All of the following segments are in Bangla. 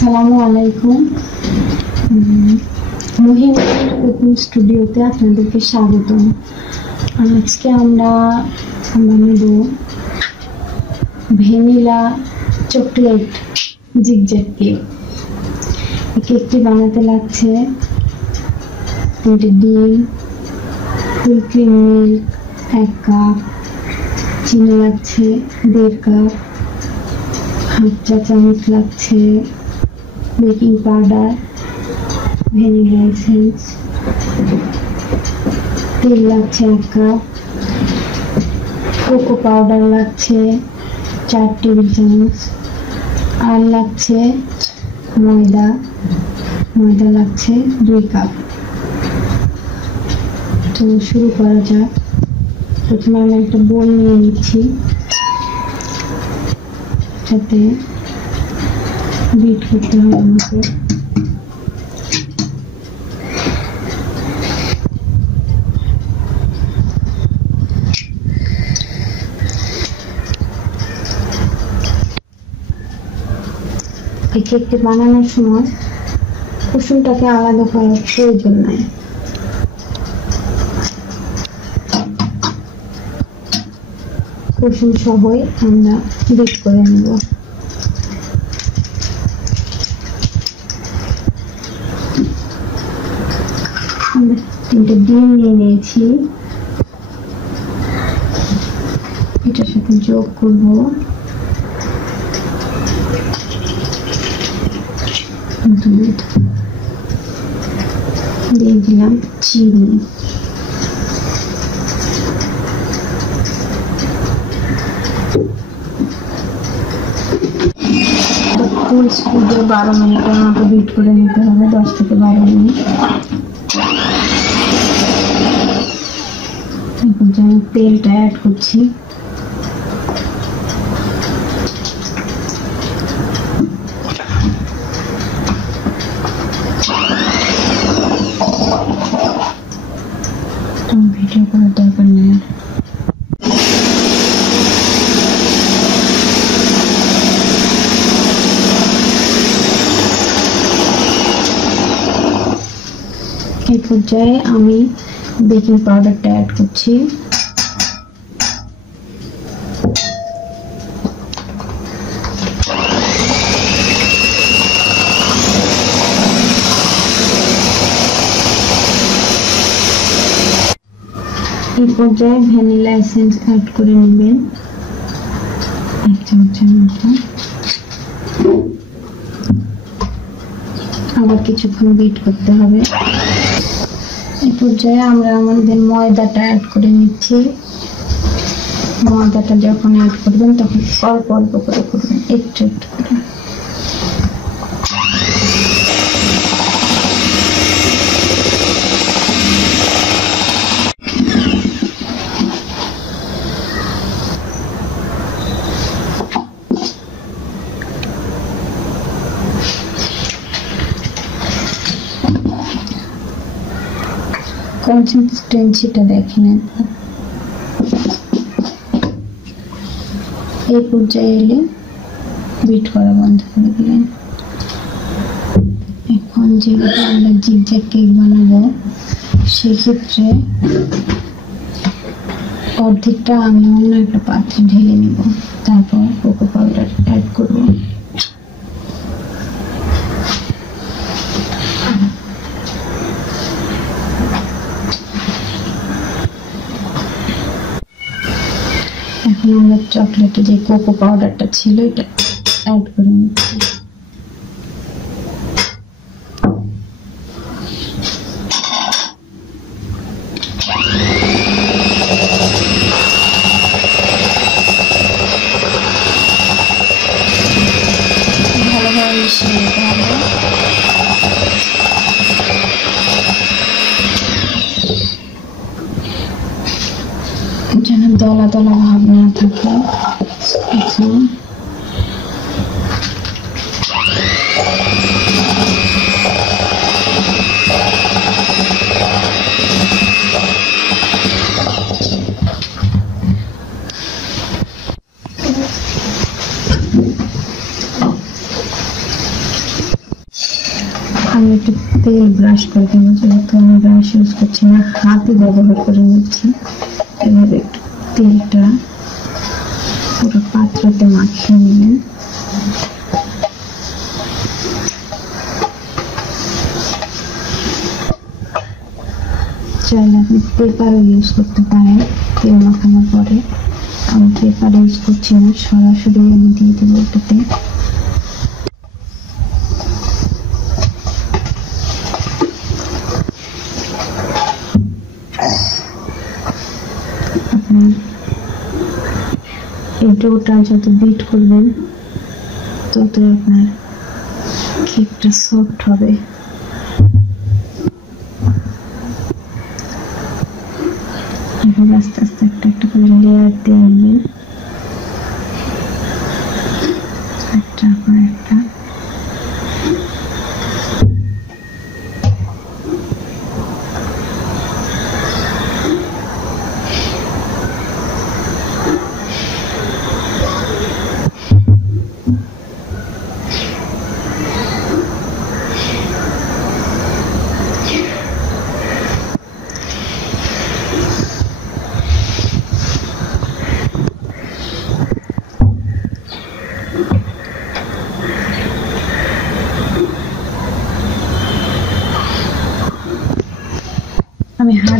আসসালামু আলাইকুম। কুকিং স্টুডিওতে আপনাদেরকে স্বাগতম। আজকে আমরা বানাবো ভ্যানিলা চকলেট জিগজ্যাগ কেক কেকটি বানাতে লাগছে তিনটে ডিম, ফুল ক্রিম মিল্ক, এক কাপ, চিনি লাগছে দেড় কাপ, হাফ চা চামচ লাগছে বেকিং পাউডার ভ্যানিলা এসেন্স তেল লাগছে এক কাপ কোকো পাউডার লাগছে, চার টেবিল চামচ আর লাগছে, ময়দা ময়দা লাগছে দুই কাপ। তো শুরু করা যাক। প্রথমে আমি একটা বোল নিয়ে নিচ্ছি। সাথে বিট করতে হবে আমাকে। এই কেকটি বানানোর সময় কুসুমটাকে আলাদা করার প্রয়োজন নাই। কুসুম সহই আমরা বিট করে নেব আমরা তিনটে ডিম নিয়ে নিয়েছি। এটার সাথে যোগ করব। দুধ। দিয়ে দিলাম চিনি। ফুল স্পিডে বারো মিনিটের মতো বিট করে নিতে হবে, দশ থেকে বারো মিনিট। এখন আমি তেলটা অ্যাড করছি ভিডিও করার দরকার নেই আর। এই পর্যায়ে আমি বেকিং পাউডারটা অ্যাড করছি এই পর্যায়ে ভ্যানিলা এসেন্স অ্যাড করে নেবেন। এক চামচের মতো আবার কিছুক্ষণ বিট করতে হবে। এই পর্যায়ে আমরা আমাদের ময়দাটা অ্যাড করে নিচ্ছি। ময়দাটা যখন অ্যাড করবেন, তখন অল্প অল্প করে করবেন, একটু একটু করে। কনসিস্টেন্সিটা দেখে নেন। এই পর্যায়ে এলে বিট করা বন্ধ করে দিলেন। এখন যেহেতু আমরা জিগজ্যাগ কেক বানাবো, সেক্ষেত্রে অর্ধেকটা আমি অন্য একটা পাত্রে ঢেলে নেব। তারপর কোকো পাউডার অ্যাড করব। এখন আমরা চকলেটে যে কোকো পাউডারটা ছিল, এটা অ্যাড করে নিচ্ছি ভালোভাবে মিশিয়ে নিতে হবে দলা দলা ভাব না থাকে। এখন আমি একটু তেল ব্রাশ করে দেবো, যেহেতু আমি ব্রাশ ইউজ করছি না, হাতে ব্যবহার করে নিচ্ছি। এভাবে একটু তেলটা পুরো পাত্রতে মাখিয়ে নিলেন চাইলে আপনি পেপারও ইউজ করতে পারেন। তেল মাখানোর পরে। আমি পেপার ইউজ করছি না, সরাসরি আমি দিয়ে দেবো ওটাতে। ডোটা যত বিট করবেন ততই আপনার কেকটা সফট হবে। এভাবে আস্তে আস্তে একটা একটা করে লেয়ার দিয়ে নেবেন একটা পর একটা আমি হাত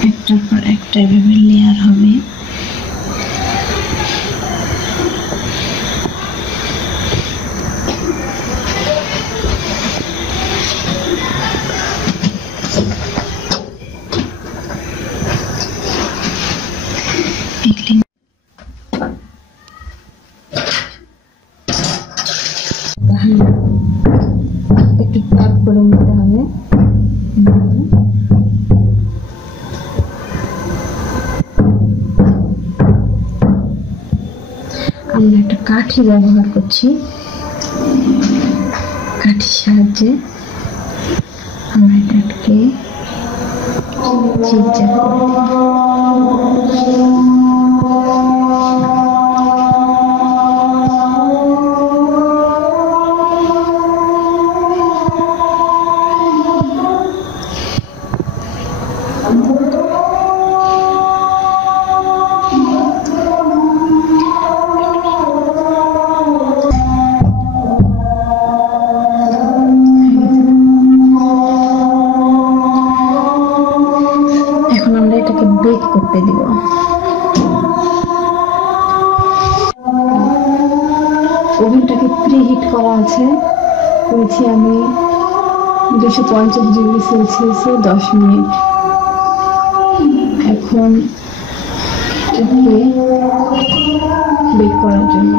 একটার পর একটা এভাবে কাঠি ব্যবহার করছি। কাঠির সাহায্যে আমরা এটাকে চিপচাপ করে। করেছি আমি। দুশো পঞ্চাশ ডিগ্রি সেলসিয়াসে দশ মিনিট। এখন বেক করার জন্য।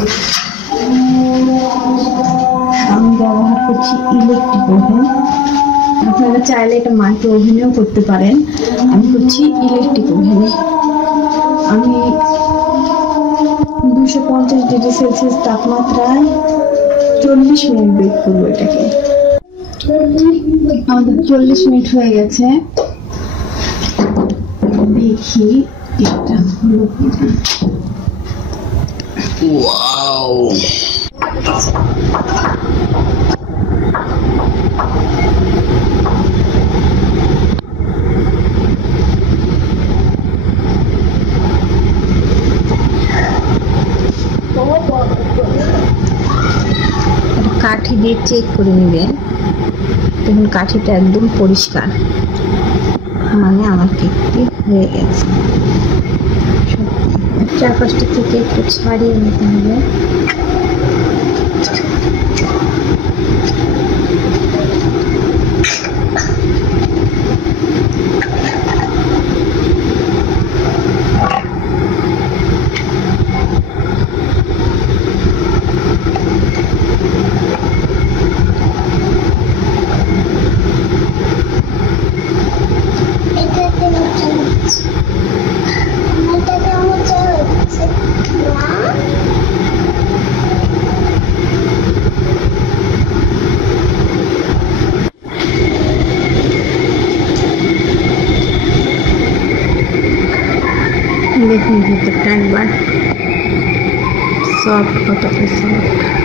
আমি আপনারা চাইলে এটা মাইক্রো ওভেনেও করতে পারেন। আমি করছি ইলেকট্রিক ওভেনে। আমি দুশো পঞ্চাশ ডিগ্রি সেলসিয়াস তাপমাত্রায় চল্লিশ মিনিট বেক করব এটাকে। আমাদের চল্লিশ মিনিট হয়ে গেছে। দেখি এটা হলো কিনা। কাঠি দিয়ে চেক করে নেবেন দেখুন, কাঠিটা একদম পরিষ্কার। মানে আমার কেকটি হয়ে গেছে। চারপাশটা থেকে একটু ছাড়িয়ে নিতে হবে। দেখুন ভিতরটা একবার সফট কতটা সফট